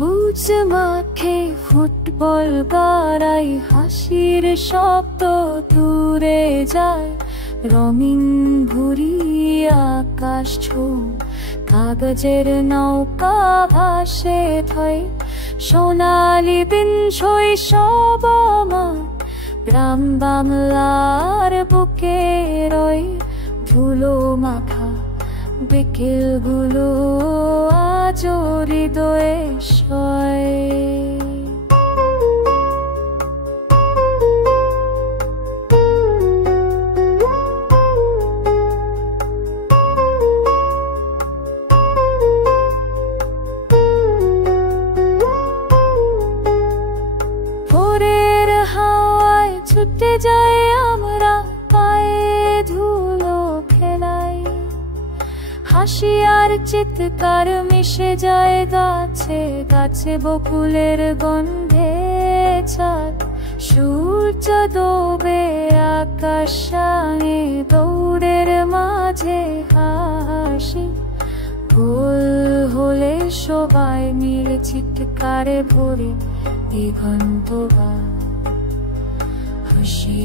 সবুজ মাঠে ফুটবল গড়াই, হাসির শব্দ দূরে যায়। রঙিন ভুরি আকাশ ছুঁ, কাগজের নৌকা ভাসে ভয়। সোনালি দিন শৈশব আমার, গ্রাম বাংলার বুকে রয়। ধুলো মাখা বিকেলগুলো আজও হৃদয়ে শয়। ভোরের হাওয়ায় ছুটে যায় আমরা, পায়ে ধুলো খেলাই। হাসি আর চিৎকার মিশে যায় গাছে গাছে, বকুলের গন্ধে চাঁদ। সূর্য ডোবে আকাশ সাঙে, দৌড়ের মাঝে হাসি। ভোর হলে সবাই মিলে চিৎকারে ভরে দিগন্ত হাসি।